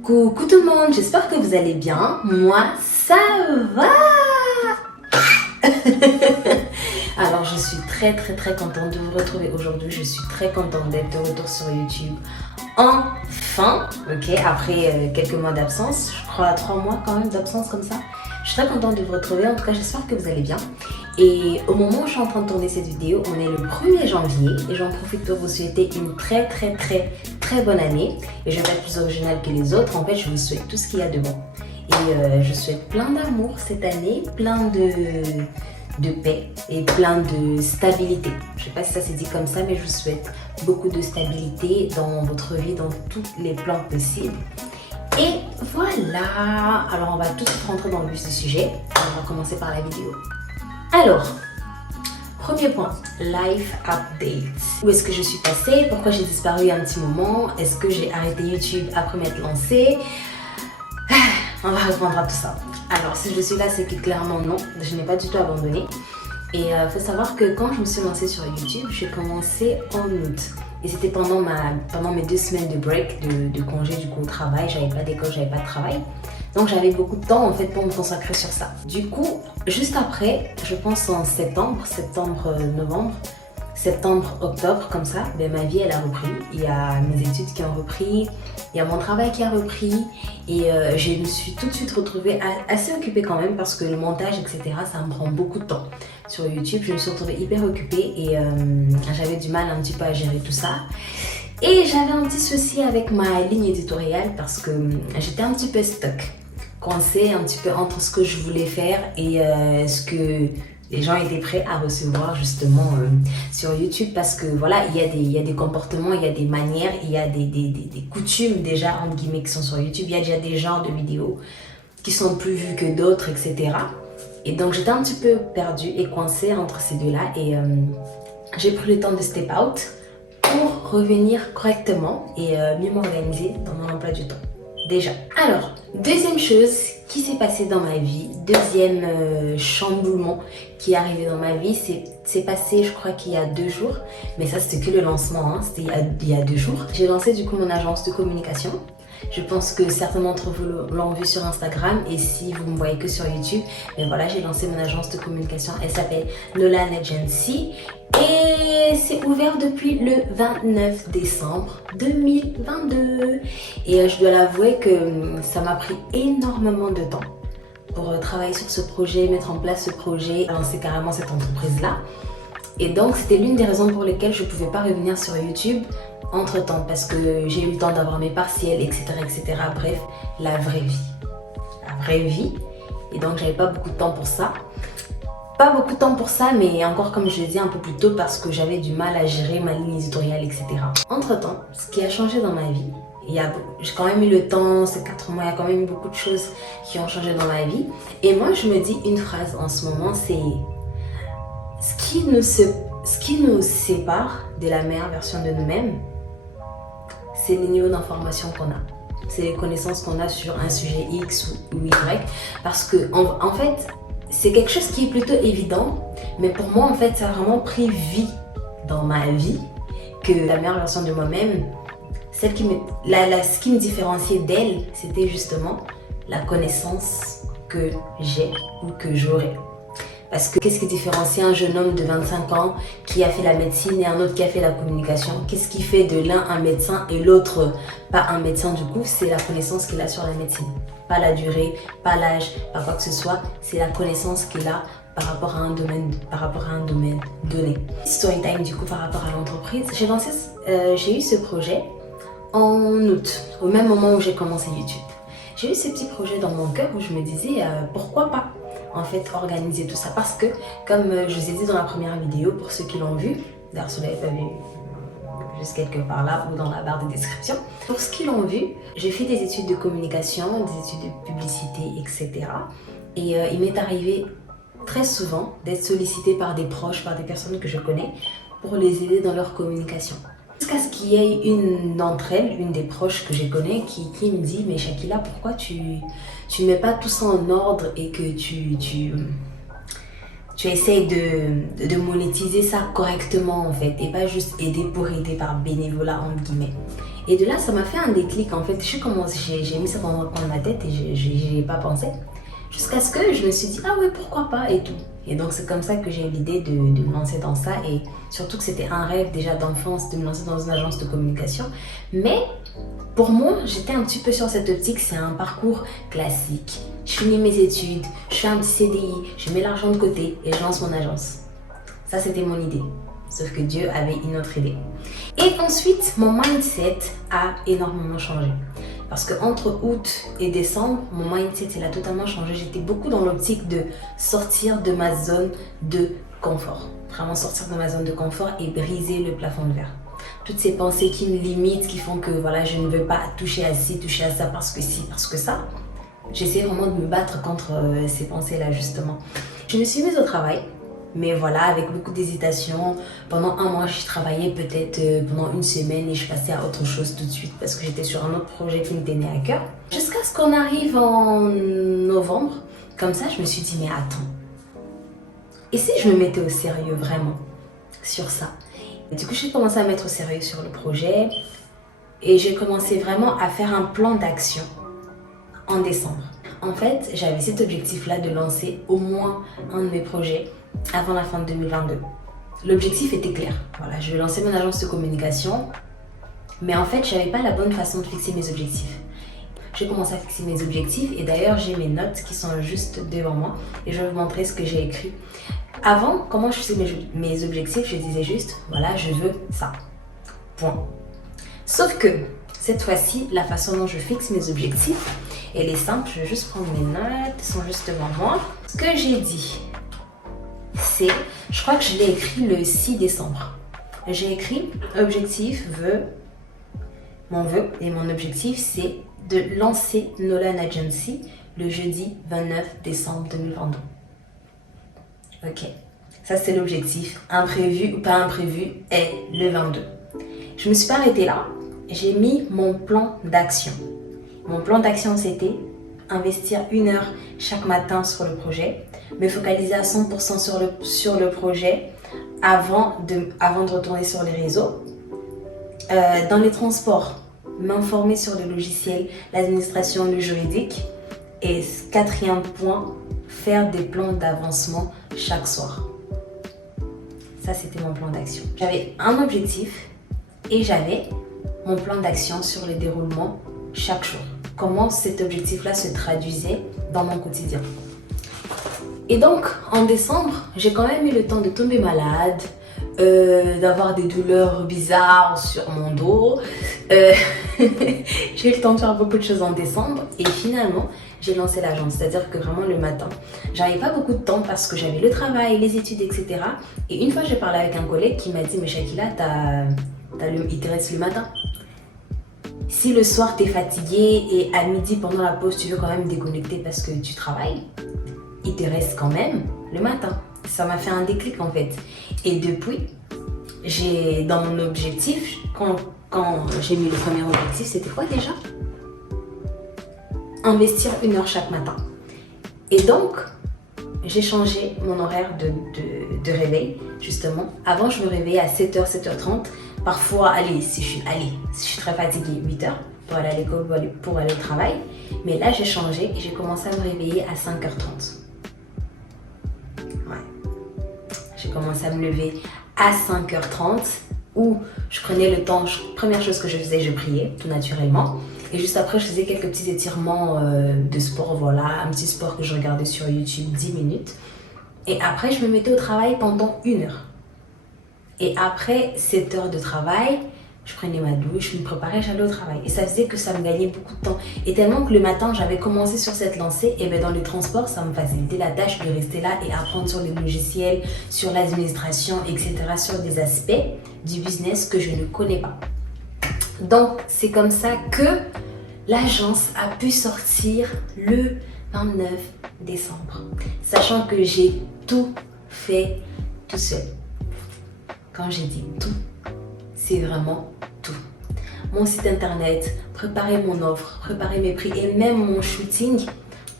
Coucou tout le monde, j'espère que vous allez bien. Moi, ça va. Alors, je suis très contente de vous retrouver aujourd'hui. Je suis très contente d'être de retour sur YouTube. Enfin, ok, après quelques mois d'absence, je crois 3 mois quand même d'absence comme ça. Je suis très contente de vous retrouver, en tout cas j'espère que vous allez bien. Et au moment où je suis en train de tourner cette vidéo, on est le 1er janvier et j'en profite pour vous souhaiter une très bonne année. Et je vais pas être plus originale que les autres, en fait je vous souhaite tout ce qu'il y a de bon. Et je souhaite plein d'amour cette année, plein de paix et plein de stabilité. Je sais pas si ça s'est dit comme ça, mais je vous souhaite beaucoup de stabilité dans votre vie, dans tous les plans possibles. Et voilà, alors on va tout de suite rentrer dans le vif du sujet. On va commencer par la vidéo. Alors, premier point, life update. Où est-ce que je suis passée? Pourquoi j'ai disparu un petit moment? Est-ce que j'ai arrêté YouTube après m'être lancée? On va répondre à tout ça. Alors, si je suis là, c'est que clairement non, je n'ai pas du tout abandonné. Et il faut savoir que quand je me suis lancée sur YouTube, j'ai commencé en août. Et c'était pendant mes 2 semaines de break, de congé du coup au travail. J'avais pas d'école, j'avais pas de travail. Donc j'avais beaucoup de temps en fait pour me consacrer sur ça. Du coup, juste après, je pense en novembre, octobre, comme ça, ben, ma vie elle a repris. Il y a mes études qui ont repris, il y a mon travail qui a repris. Et je me suis tout de suite retrouvée assez occupée quand même parce que le montage, etc., ça me prend beaucoup de temps. Sur YouTube, je me suis retrouvée hyper occupée et j'avais du mal un petit peu à gérer tout ça. Et j'avais un petit souci avec ma ligne éditoriale parce que j'étais un petit peu stuck, coincée un petit peu entre ce que je voulais faire et ce que les gens étaient prêts à recevoir justement sur YouTube parce que voilà, il y a des comportements, il y a des manières, il y a des coutumes déjà entre guillemets qui sont sur YouTube, il y a déjà des genres de vidéos qui sont plus vues que d'autres, etc. Et donc j'étais un petit peu perdue et coincée entre ces deux-là et j'ai pris le temps de step out pour revenir correctement et mieux m'organiser dans mon emploi du temps. Déjà. Alors, deuxième chose qui s'est passée dans ma vie, deuxième chamboulement qui est arrivé dans ma vie, c'est passé je crois qu'il y a 2 jours, mais ça c'était que le lancement, hein, c'était il y a 2 jours. J'ai lancé du coup mon agence de communication. Je pense que certains d'entre vous l'ont vu sur Instagram et si vous me voyez que sur YouTube, ben voilà, j'ai lancé mon agence de communication. Elle s'appelle Nolan Agency et c'est ouvert depuis le 29 décembre 2022. Et je dois l'avouer que ça m'a pris énormément de temps pour travailler sur ce projet, mettre en place ce projet, lancer carrément cette entreprise-là. Et donc, c'était l'une des raisons pour lesquelles je ne pouvais pas revenir sur YouTube entre temps parce que j'ai eu le temps d'avoir mes partiels, etc. Bref, la vraie vie. La vraie vie. Et donc, j'avais pas beaucoup de temps pour ça. Pas beaucoup de temps pour ça, mais encore comme je l'ai dit un peu plus tôt parce que j'avais du mal à gérer ma ligne éditoriale, etc. Entre temps, ce qui a changé dans ma vie, j'ai quand même eu le temps, ces 4 mois, il y a quand même eu beaucoup de choses qui ont changé dans ma vie. Et moi, je me dis une phrase en ce moment, c'est ce qui nous sépare de la meilleure version de nous-mêmes, c'est les niveaux d'information qu'on a. C'est les connaissances qu'on a sur un sujet X ou Y. Parce que, en fait, c'est quelque chose qui est plutôt évident. Mais pour moi, en fait, ça a vraiment pris vie dans ma vie. Que la meilleure version de moi-même, ce qui me différenciait d'elle, c'était justement la connaissance que j'ai ou que j'aurais. Parce que qu'est-ce qui différencie un jeune homme de 25 ans qui a fait la médecine et un autre qui a fait la communication? Qu'est-ce qui fait de l'un un médecin et l'autre pas un médecin du coup? C'est la connaissance qu'il a sur la médecine. Pas la durée, pas l'âge, pas quoi que ce soit. C'est la connaissance qu'il a par rapport à un domaine donné. Storytime du coup par rapport à l'entreprise. J'ai eu ce projet en août, au même moment où j'ai commencé YouTube. J'ai eu ce petit projet dans mon cœur où je me disais pourquoi pas en fait organiser tout ça parce que comme je vous ai dit dans la première vidéo pour ceux qui l'ont vu, d'ailleurs si vous l'avez pas vu juste quelque part là ou dans la barre de description, pour ceux qui l'ont vu, j'ai fait des études de communication, des études de publicité, etc. Et il m'est arrivé très souvent d'être sollicitée par des proches, par des personnes que je connais pour les aider dans leur communication. Jusqu'à ce qu'il y ait une d'entre elles, une des proches que je connais, qui me dit « Mais Shakila, pourquoi tu mets pas tout ça en ordre et que tu essayes de monétiser ça correctement en fait et pas juste aider pour aider par bénévolat entre guillemets ?» Et de là, ça m'a fait un déclic en fait. Je sais comment j'ai mis ça dans le coin de ma tête et je n'y ai pas pensé. Jusqu'à ce que je me suis dit, ah ouais, pourquoi pas et tout. Et donc c'est comme ça que j'ai eu l'idée de me lancer dans ça. Et surtout que c'était un rêve déjà d'enfance de me lancer dans une agence de communication. Mais pour moi, j'étais un petit peu sur cette optique, c'est un parcours classique. Je finis mes études, je fais un petit CDI, je mets l'argent de côté et je lance mon agence. Ça, c'était mon idée. Sauf que Dieu avait une autre idée. Et ensuite, mon mindset a énormément changé. Parce qu'entre août et décembre, mon mindset il a totalement changé. J'étais beaucoup dans l'optique de sortir de ma zone de confort. Vraiment sortir de ma zone de confort et briser le plafond de verre. Toutes ces pensées qui me limitent, qui font que voilà, je ne veux pas toucher à ci, toucher à ça parce que ci, parce que ça. J'essaie vraiment de me battre contre ces pensées-là justement. Je me suis mise au travail. Mais voilà, avec beaucoup d'hésitation, pendant un mois, je travaillais peut-être pendant une semaine et je passais à autre chose tout de suite parce que j'étais sur un autre projet qui me tenait à cœur. Jusqu'à ce qu'on arrive en novembre, comme ça, je me suis dit, mais attends, et si je me mettais au sérieux vraiment sur ça? Et du coup, j'ai commencé à mettre au sérieux sur le projet et j'ai commencé vraiment à faire un plan d'action en décembre. En fait, j'avais cet objectif-là de lancer au moins un de mes projets avant la fin de 2022. L'objectif était clair. Voilà, je vais lancer mon agence de communication, mais en fait, je n'avais pas la bonne façon de fixer mes objectifs. J'ai commencé à fixer mes objectifs et d'ailleurs, j'ai mes notes qui sont juste devant moi et je vais vous montrer ce que j'ai écrit. Avant, comment je faisais mes objectifs, je disais juste, voilà, je veux ça. Point. Sauf que cette fois-ci, la façon dont je fixe mes objectifs, elle est simple. Je vais juste prendre mes notes, elles sont juste devant moi. Ce que j'ai dit, c'est, je crois que je l'ai écrit le 6 décembre. J'ai écrit objectif, vœu, mon vœu et mon objectif, c'est de lancer Nolan Agency le jeudi 29 décembre 2022. Ok, ça c'est l'objectif. Imprévu ou pas imprévu est le 22. Je me suis pas arrêtée là. J'ai mis mon plan d'action. Mon plan d'action, c'était investir 1 heure chaque matin sur le projet, me focaliser à 100% sur le projet avant de retourner sur les réseaux. Dans les transports, m'informer sur le logiciel, l'administration, le juridique. Et 4e point, faire des plans d'avancement chaque soir. Ça, c'était mon plan d'action. J'avais un objectif et j'avais mon plan d'action sur le déroulement chaque jour. Comment cet objectif-là se traduisait dans mon quotidien. Et donc, en décembre, j'ai quand même eu le temps de tomber malade, d'avoir des douleurs bizarres sur mon dos. J'ai eu le temps de faire beaucoup de choses en décembre et finalement, j'ai lancé l'agence. C'est-à-dire que vraiment le matin, j'avais pas beaucoup de temps parce que j'avais le travail, les études, etc. Et une fois, j'ai parlé avec un collègue qui m'a dit, mais Shakila, il te reste le matin. Si le soir t'es fatigué et à midi pendant la pause tu veux quand même déconnecter parce que tu travailles, il te reste quand même le matin. Ça m'a fait un déclic en fait. Et depuis, dans mon objectif, quand j'ai mis le premier objectif, c'était quoi déjà? Investir 1 heure chaque matin. Et donc, j'ai changé mon horaire de réveil, justement. Avant, je me réveillais à 7h, 7h30. Parfois, si je suis très fatiguée, 8h pour aller à l'école, pour aller au travail. Mais là, j'ai changé et j'ai commencé à me réveiller à 5h30. Ouais. J'ai commencé à me lever à 5h30 où je prenais le temps. Première chose que je faisais, je priais, tout naturellement. Et juste après, je faisais quelques petits étirements de sport, voilà. Un petit sport que je regardais sur YouTube, 10 minutes. Et après, je me mettais au travail pendant 1 heure. Et après 7 heures de travail, je prenais ma douche, je me préparais, j'allais au travail. Et ça faisait que ça me gagnait beaucoup de temps. Et tellement que le matin, j'avais commencé sur cette lancée, et bien dans les transports, ça me facilitait la tâche de rester là et apprendre sur les logiciels, sur l'administration, etc. Sur des aspects du business que je ne connais pas. Donc, c'est comme ça que l'agence a pu sortir le 29 décembre. Sachant que j'ai tout fait tout seul. Quand j'ai dit tout, c'est vraiment tout. Mon site internet, préparer mon offre, préparer mes prix et même mon shooting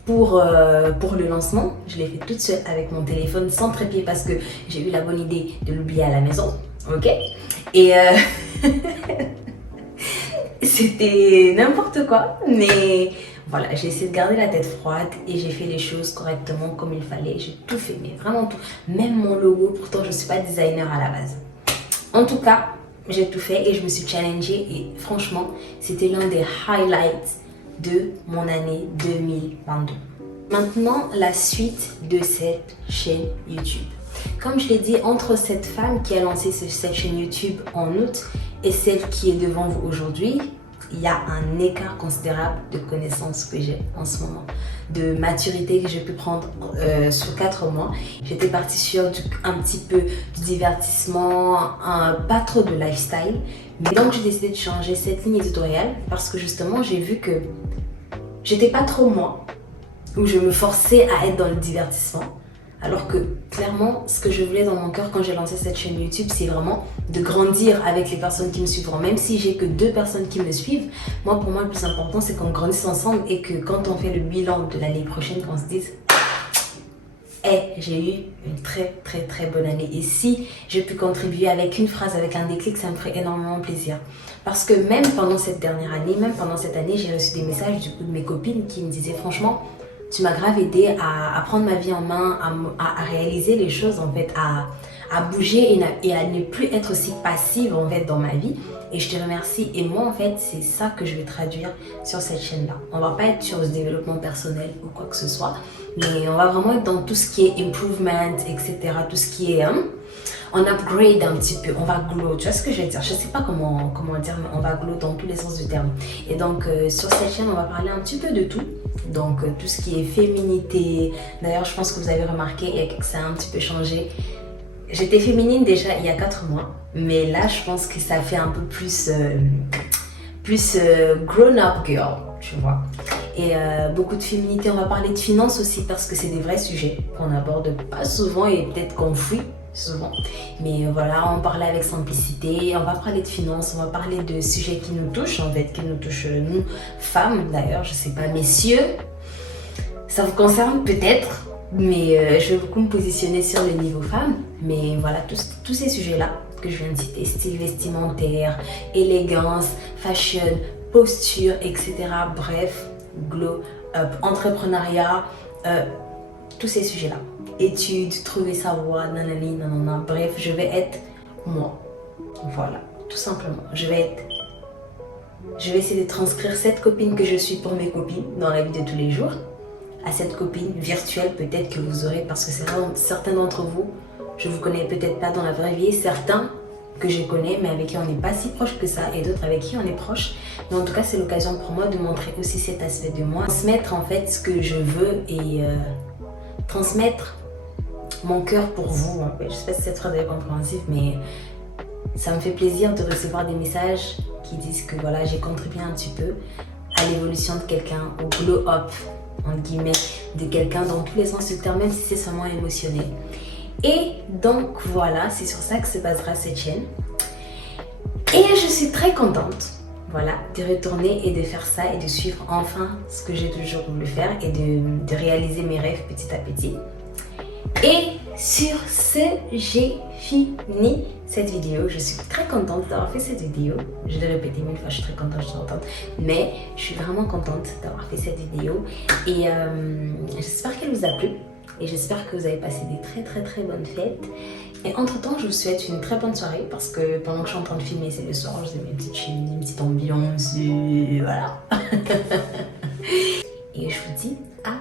pour le lancement, je l'ai fait toute seule avec mon téléphone sans trépied parce que j'ai eu la bonne idée de l'oublier à la maison. Ok? Et c'était n'importe quoi, mais voilà, j'ai essayé de garder la tête froide et j'ai fait les choses correctement comme il fallait. J'ai tout fait, mais vraiment tout. Même mon logo, pourtant je ne suis pas designer à la base. En tout cas, j'ai tout fait et je me suis challengée et franchement, c'était l'un des highlights de mon année 2022. Maintenant, la suite de cette chaîne YouTube. Comme je l'ai dit, entre cette femme qui a lancé cette chaîne YouTube en août et celle qui est devant vous aujourd'hui, il y a un écart considérable de connaissances que j'ai en ce moment, de maturité que j'ai pu prendre sur 4 mois. J'étais partie sur un petit peu du divertissement, pas trop de lifestyle. Mais donc j'ai décidé de changer cette ligne éditoriale parce que justement j'ai vu que j'étais pas trop moi, où je me forçais à être dans le divertissement. Alors que clairement, ce que je voulais dans mon cœur quand j'ai lancé cette chaîne YouTube, c'est vraiment de grandir avec les personnes qui me suivront. Même si j'ai que 2 personnes qui me suivent, moi pour moi le plus important c'est qu'on grandisse ensemble et que quand on fait le bilan de l'année prochaine, qu'on se dise hey, j'ai eu une très bonne année. Et si j'ai pu contribuer avec une phrase, avec un déclic, ça me ferait énormément plaisir. Parce que même pendant cette dernière année, même pendant cette année, j'ai reçu des messages du coup de mes copines qui me disaient franchement, tu m'as grave aidé à prendre ma vie en main, à réaliser les choses en fait, à bouger et à ne plus être aussi passive en fait dans ma vie. Et je te remercie. Et moi en fait, c'est ça que je vais traduire sur cette chaîne-là. On va pas être sur le développement personnel ou quoi que ce soit, mais on va vraiment être dans tout ce qui est improvement, etc. Tout ce qui est... on upgrade un petit peu, on va glow, tu vois ce que je veux dire? Je sais pas comment dire, mais on va glow dans tous les sens du terme. Et donc sur cette chaîne, on va parler un petit peu de tout. Donc tout ce qui est féminité. D'ailleurs, je pense que vous avez remarqué que ça a un petit peu changé. J'étais féminine déjà il y a 4 mois, mais là, je pense que ça fait un peu plus grown-up girl, tu vois. Et beaucoup de féminité, on va parler de finances aussi parce que c'est des vrais sujets qu'on n'aborde pas souvent et peut-être qu'on fuit souvent. Mais voilà, on parlait avec simplicité, on va parler de finances, on va parler de sujets qui nous touchent en fait, qui nous touchent nous, femmes d'ailleurs, je sais pas, messieurs, ça vous concerne peut-être, mais je vais beaucoup me positionner sur le niveau femmes. Mais voilà, tous ces sujets-là que je viens de citer, style vestimentaire, élégance, fashion, posture, etc. Bref, glow up, entrepreneuriat, tous ces sujets-là. Études, trouver sa voie, nanani, nanana. Bref, je vais être moi. Voilà, tout simplement. Je vais essayer de transcrire cette copine que je suis pour mes copines dans la vie de tous les jours à cette copine virtuelle peut-être que vous aurez, parce que c'est vraiment certains d'entre vous, je vous connais peut-être pas dans la vraie vie, certains que je connais mais avec qui on n'est pas si proche que ça et d'autres avec qui on est proche. Mais en tout cas, c'est l'occasion pour moi de montrer aussi cet aspect de moi, transmettre en fait ce que je veux et transmettre mon cœur pour vous. En fait. Je sais pas si cette phrase est compréhensive, mais ça me fait plaisir de recevoir des messages qui disent que voilà, j'ai contribué un petit peu à l'évolution de quelqu'un, au glow up, entre guillemets, de quelqu'un dans tous les sens du terme, même si c'est seulement émotionnel. Et donc voilà, c'est sur ça que se basera cette chaîne. Et je suis très contente, voilà, de retourner et de faire ça et de suivre enfin ce que j'ai toujours voulu faire et de réaliser mes rêves petit à petit. Et sur ce, j'ai fini cette vidéo. Je suis très contente d'avoir fait cette vidéo. Je l'ai répété 1000 fois, je suis très contente, je suis contente. Mais je suis vraiment contente d'avoir fait cette vidéo. Et j'espère qu'elle vous a plu. Et j'espère que vous avez passé des très bonnes fêtes. Et entre temps, je vous souhaite une très bonne soirée parce que pendant que je suis en train de filmer, c'est le soir, je fais mes petites chimies, une petite ambiance, et voilà. Et je vous dis à